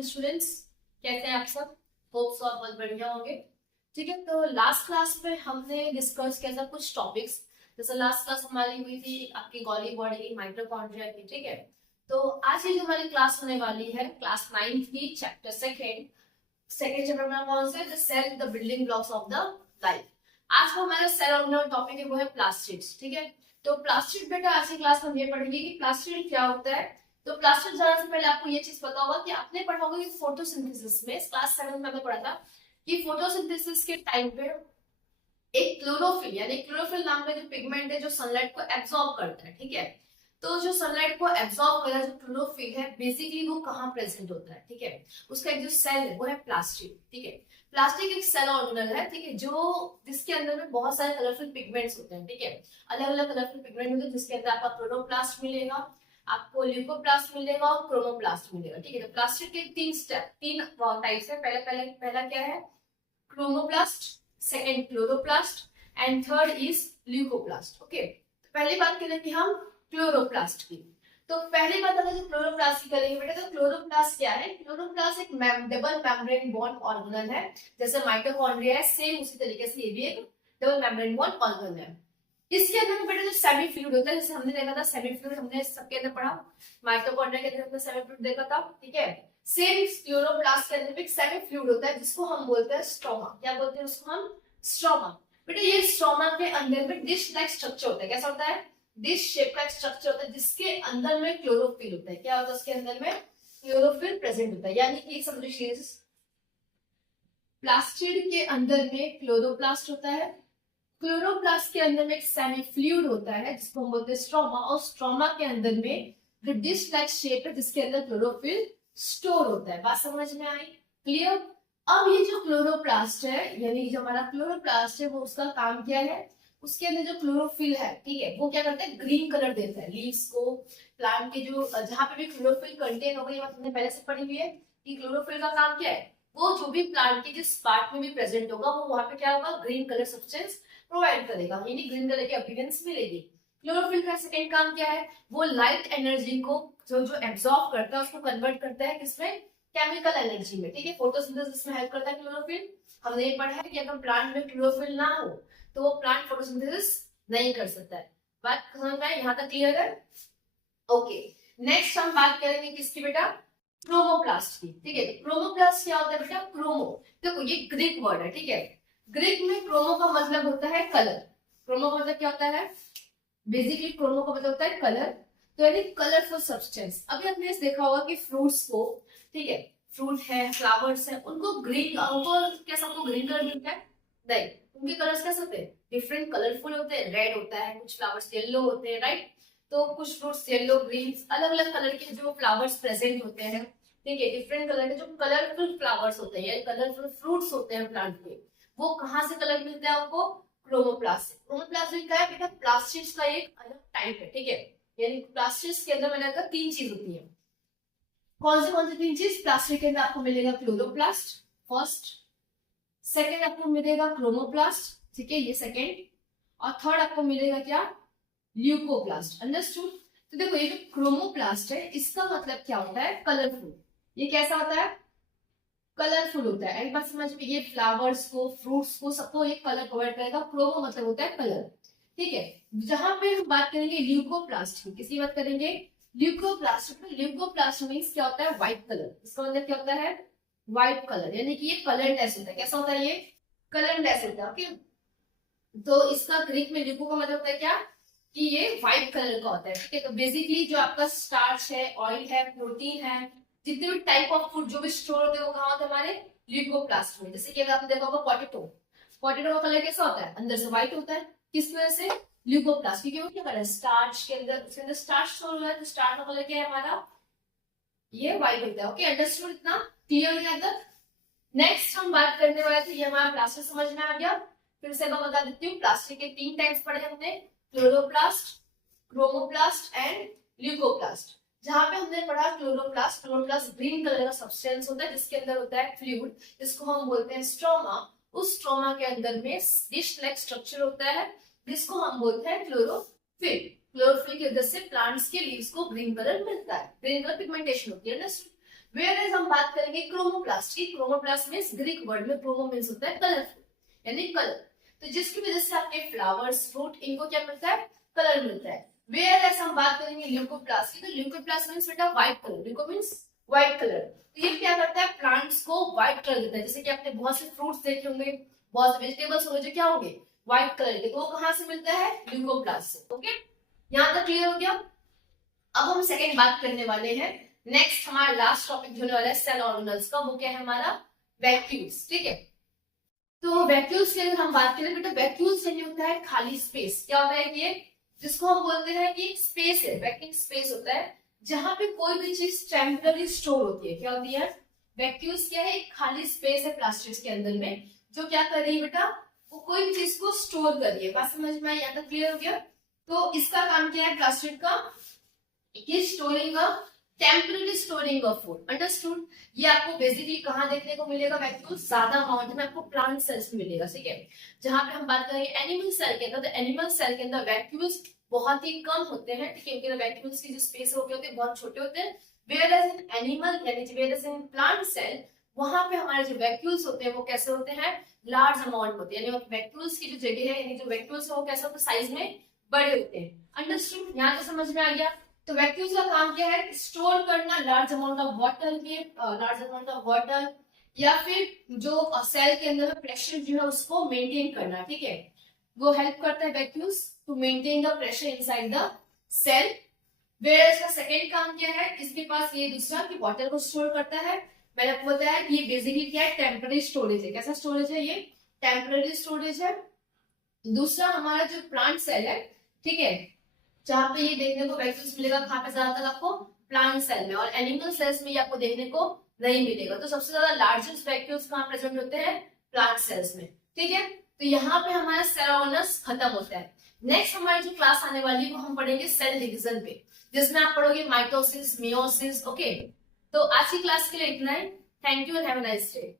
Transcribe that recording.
Morning students, कैसे हैं आप सब? होप सो आप बहुत बढ़िया होंगे। ठीक है, तो लास्ट क्लास में हमने डिस्कस किया था कुछ टॉपिक्स। जैसे लास्ट क्लास हमारी हुई थी आपकी गॉली बॉडी माइटोकॉन्ड्रिया की। ठीक है, तो आज की जो हमारी क्लास होने वाली है क्लास 9 की चैप्टर सेकेंड चैप्टर में कौन सा? The cell, the building blocks of the life. आज का हमारा सेल ऑर्गेनल टॉपिक है वो है प्लास्टिड्स। ठीक है, तो प्लास्टिड बेटा आज की क्लास में हम ये पढ़ेंगे कि प्लास्टिड क्या होता है। तो प्लास्टिड जाने से पहले आपको ये चीज पता होगा कि आपने पढ़ा होगा कि फोटोसिंथेसिस में क्लास 7 में हमने पढ़ा था कि फोटोसिंथेसिस के टाइम पे एक क्लोरोफिल यानी क्लोरोफिल नाम का जो पिगमेंट है जो सनलाइट को एब्सॉर्ब करता है। ठीक है, तो जो सनलाइट को एब्सॉर्ब कर रहा है जो क्लोरोफिल है बेसिकली वो कहाँ प्रेजेंट होता है? ठीक है, उसका एक जो सेल है वो है प्लास्टिक। ठीक है, प्लास्टिक एक सेल ऑर्गेनल है। ठीक है, जो जिसके अंदर में बहुत सारे कलरफुल पिगमेंट्स होते हैं। ठीक है, अलग अलग कलरफुल पिगमेंट होते हैं जिसके अंदर आपका क्लोरोप्लास्ट मिलेगा, आपको ल्यूकोप्लास्ट मिलेगा और क्रोमोप्लास्ट मिलेगा। ठीक है, तो प्लास्टिक के तीन टाइप्स है। पहला क्या है? Chromoplast, second chloroplast and third is leucoplast. Okay, तो पहली बात करेंगे हम क्लोरोप्लास्ट की। तो पहली बात अगर जो क्लोरोप्लास्ट की करेंगे बेटा, तो क्लोरोप्लास्ट क्या है? क्लोरोप्लास्ट एक डबल मेम्ब्रेन बॉन्ड ऑर्गेनल है। जैसे माइटोकॉन्ड्रिया है सेम उसी तरीके से ये भी एक डबल मेम्ब्रेन बॉन्ड ऑर्गेनल है। इसके अंदर बेटा जो सेमी फ्लूइड होता है, जैसे हमने देखा था सेमी फ्लूइड हमने सबके अंदर पढ़ा, माइटोकॉन्ड्रिया के अंदर हमने सेमी फ्लूइड देखा था। ठीक है, सेम क्लोरोप्लास्ट के अंदर एक सेमी फ्लूइड होता है जिसको हम बोलते हैं स्ट्रोमा। क्या बोलते हैं उसको हम? स्ट्रोमा। बेटा ये स्ट्रोमा के अंदर में डिश लाइक स्ट्रक्चर होता है। कैसा होता है? डिश शेप का स्ट्रक्चर होता है जिसके अंदर में क्लोरोफिल होता है। क्या होता है उसके अंदर में? क्लोरोफिल प्रेजेंट होता है। यानी कि समझिए प्लास्टिड के अंदर में क्लोरोप्लास्ट होता है, क्लोरोप्लास्ट के अंदर में एक सेमी फ्लूइड होता है जिसको हम बोलते हैं स्ट्रोमा, और स्ट्रोमा के अंदर में जो डिश लाइक शेप है जिसके अंदर क्लोरोफिल स्टोर होता है। बात समझ में आई? क्लियर? अब ये जो क्लोरोप्लास्ट है यानी जो हमारा क्लोरोप्लास्ट है वो उसका काम क्या है? उसके अंदर जो क्लोरोफिल है, ठीक है, वो क्या करता है? ग्रीन कलर देता है लीव्स को, प्लांट के जो जहां पे भी क्लोरोफिल कंटेन होगा, ये बात हमने पहले से पढ़ी हुई है कि क्लोरोफिल का काम क्या है? वो जो भी प्लांट के जिस पार्ट में भी प्रेजेंट होगा वो वहां पे क्या होगा? ग्रीन कलर सब्सटेंस प्रोवाइड करेगा, यानी ग्रीन कलर की अपीयरेंस मिलेगी। क्लोरोफिल का सेकंड काम क्या है? वो लाइट एनर्जी को जो एब्सॉर्ब करता है उसको कन्वर्ट करता है किसमें? केमिकल एनर्जी में। ठीक है, फोटोसिंथेसिस में हेल्प करता है क्लोरोफिल। हमने ये पढ़ा है कि अगर प्लांट में क्लोरोफिल ना हो तो वो प्लांट फोटोसिंथेसिस नहीं कर सकता है। बात समझ में आई? यहाँ तक क्लियर है? ओके, नेक्स्ट हम बात करेंगे किसकी बेटा? क्रोमोप्लास्ट की। ठीक है, तो क्रोमोप्लास्ट क्या होता है बेटा? क्रोमो, देखो ये ग्रीक वर्ड है। ठीक है, ग्रीक में क्रोमो का मतलब होता है कलर। क्रोमो का मतलब क्या होता है? बेसिकली क्रोमो का मतलब होता है कलर, तो यानी कलरफुल सब्सटेंस। अभी आपने देखा होगा कि फ्रूट्स को, ठीक है, फ्रूट है, फ्लावर्स है, उनको ग्रीन, उनको क्या सबको ग्रीन कलर मिलता है? नहीं, उनके कलर्स कैसे होते हैं? डिफरेंट कलरफुल होते हैं। रेड होता है, कुछ फ्लावर्स येलो होते हैं, राइट? तो कुछ फ्रूट्स येलो, ग्रीन, अलग अलग कलर के जो फ्लावर्स प्रेजेंट होते हैं। ठीक है, डिफरेंट कलर के जो कलरफुल फ्लावर्स होते हैं, कलरफुल फ्रूट्स होते हैं प्लांट के, वो कहाँ से कलर मिलता है आपको? क्रोमोप्लास्ट से। क्रोमोप्लास्ट क्या है बेटा? प्लास्टिड्स का एक अलग टाइप है। ठीक है, यानी प्लास्टिड्स के अंदर मैंने कहा तीन चीज होती है। कौन सी तीन चीज? प्लास्टिक के अंदर आपको मिलेगा क्लोरोप्लास्ट फर्स्ट, सेकेंड आपको मिलेगा क्रोमोप्लास्ट, ठीक है, ये सेकेंड, और थर्ड आपको मिलेगा क्या? ल्यूकोप्लास्ट। अंडरस्टूड? तो देखो ये जो क्रोमोप्लास्ट है इसका मतलब क्या होता है? कलरफुल। ये कैसा होता है? कलरफुल होता है। एक बात समझ में, ये फ्लावर्स को, फ्रूट्स को, सबको एक कलर प्रोवाइड करेगा। क्रोमो मतलब होता है कलर। ठीक है, जहां पे हम बात करेंगे ल्यूकोप्लास्ट की, किसी बात करेंगे ल्यूकोप्लास्ट। ल्यूकोप्लास्ट मीन्स क्या होता है? White colour. इसका मतलब क्या होता है? व्हाइट कलर, यानी कि ये कलरलेस होता है। कैसा होता है? ये कलरलेस होता है। ओके, तो इसका ग्रीक में ल्यूको का मतलब होता है क्या? कि ये व्हाइट कलर का होता है। ठीक है, तो बेसिकली जो आपका स्टार्च है, ऑयल है, प्रोटीन है, जितने भी टाइप ऑफ फूड जो भी स्टोर होते हैं वो कहाँ होते हैं? हमारे ल्यूकोप्लास्ट में। जैसे कि अगर आपने देखा होगा पोटैटो, पोटैटो का कलर कैसा होता है? अंदर से व्हाइट होता है। किस वजह से? ल्यूकोप्लास्ट, क्योंकि वो क्या कर रहा है? स्टार्च के अंदर, उसके अंदर स्टार्च स्टोर हो रहा है, तो स्टार्च का कलर क्या है हमारा? ये व्हाइट होता है। Okay, understood? इतना क्लियर है यहाँ तक? नेक्स्ट हम बात करने वाले थे, ये हमारा प्लास्टिक समझ में आ गया। फिर से मैं बता देती हूँ, प्लास्टिक के तीन टाइप्स पढ़े हमने, क्लोरोप्लास्ट, क्रोमोप्लास्ट एंड ल्यूकोप्लास्ट। जहां पे हमने पढ़ा क्लोरोप्लास्ट, क्लोरोप्लास्ट ग्रीन कलर का सब्सटेंस होता है जिसके अंदर होता है फ्लूइड, जिसको हम बोलते हैं स्ट्रोमा। उस स्ट्रोमा के अंदर में डिश लाइक स्ट्रक्चर होता है जिसको हम बोलते हैं क्लोरोफिल। क्लोरोफिल की वजह से प्लांट्स के लीव्स को ग्रीन कलर मिलता है, ग्रीन कलर पिगमेंटेशन होती है। Whereas हम बात करेंगे क्रोमोप्लास्ट की। क्रोमोप्लास्ट मीन्स ग्रीक वर्ड में क्रोमो मीन्स होता है कलरफुल, यानी कलर। तो जिसकी वजह से आपके फ्लावर्स, फ्रूट, इनको क्या मिलता है? कलर मिलता है। Whereas हम बात करेंगे ल्यूकोप्लास्ट की, तो ल्यूकोप्लास्ट मीन्स बेटा white colour, leuco means white colour. तो ये क्या करता है? प्लांट्स को व्हाइट कलर देता है। जैसे कि आपने बहुत से फ्रूट्स देखे होंगे, बहुत से वेजिटेबल्स होंगे जो क्या होंगे? व्हाइट कलर के। तो वो कहाँ से मिलता है? ल्यूकोप्लास्ट से। ओके, यहाँ तक क्लियर हो गया? अब हम सेकंड बात करने वाले हैं। नेक्स्ट हमारा लास्ट टॉपिक जो होने वाला है सेल ऑर्गेनल्स का, वो क्या है हमारा? वैक्यूल्स। ठीक है, तो वैक्यूल्स की अगर हम बात करें बेटा, वैक्यूल्स यानी होता है खाली स्पेस। क्या होता है ये? जिसको हम बोलते हैं कि स्पेस है, वैक्यूम स्पेस होता है जहां पे कोई भी चीज टेम्पररी स्टोर होती है। क्या होती है? वैक्यूल्स क्या है? एक खाली स्पेस है प्लास्टिक के अंदर में, जो क्या कर रही है बेटा? वो कोई भी चीज को स्टोर कर रही है। बात समझ में आई? यहाँ तक क्लियर हो गया? तो इसका काम क्या है प्लास्टिक का? Storing a temporary storing of food. Understood? ये आपको बेसिकली कहाँ देखने को मिलेगा वैक्यूल? ज्यादा अमाउंट में आपको प्लांट सेल्स में मिलेगा। ठीक है, जहां पे हम बात करेंगे एनिमल सेल के अंदर, तो एनिमल सेल के अंदर वैक्यूल्स बहुत ही कम होते हैं। ठीक है, उनके वैक्यूल्स की जो स्पेस होते हैं बहुत छोटे होते हैं। वेयरएज इन एनिमल यानी वेयरएज इन प्लांट सेल, वहां पे हमारे जो वैक्यूल्स होते हैं वो कैसे होते हैं? लार्ज अमाउंट होते हैं। यानी वैक्यूल्स की जो जगह है, यानी जो वैक्यूल्स है वो कैसे होते हैं? साइज में बड़े होते हैं। अंडरस्टूड? यहाँ तो समझ में आ गया? तो वैक्यूल्स का काम क्या है? स्टोर करना लार्ज अमाउंट ऑफ वाटर के, लार्ज अमाउंट ऑफ वाटर, या फिर जो सेल के अंदर प्रेशर जो है उसको मेंटेन करना। ठीक है, वो हेल्प करता है vacuoles to maintain the pressure inside the cell. Where इसका सेकेंड काम क्या है? इसके पास ये दूसरा कि वाटर को स्टोर करता है। मैंने आपको बताया कि ये बेसिकली क्या है? टेम्पररी स्टोरेज है। कैसा स्टोरेज है? ये टेम्पररी स्टोरेज है। दूसरा हमारा जो प्लांट सेल है, ठीक है, जहां पे ये देखने को वैक्यूल्स मिलेगा, कहाँ पे ज्यादातर आपको? प्लांट सेल में। और एनिमल सेल्स में ये आपको देखने को नहीं मिलेगा। तो सबसे ज्यादा लार्जेस्ट वैक्यूल्स कहाँ प्रेजेंट होते हैं? प्लांट सेल्स में। ठीक है, तो यहाँ पे हमारा सेल ऑर्गेनल्स खत्म होता है। नेक्स्ट हमारी जो क्लास आने वाली है वो हम पढ़ेंगे सेल डिवीजन पे, जिसमें आप पढ़ोगे माइटोसिस, मियोसिस। ओके, तो आज की क्लास के लिए इतना ही। Thank you and have a nice day.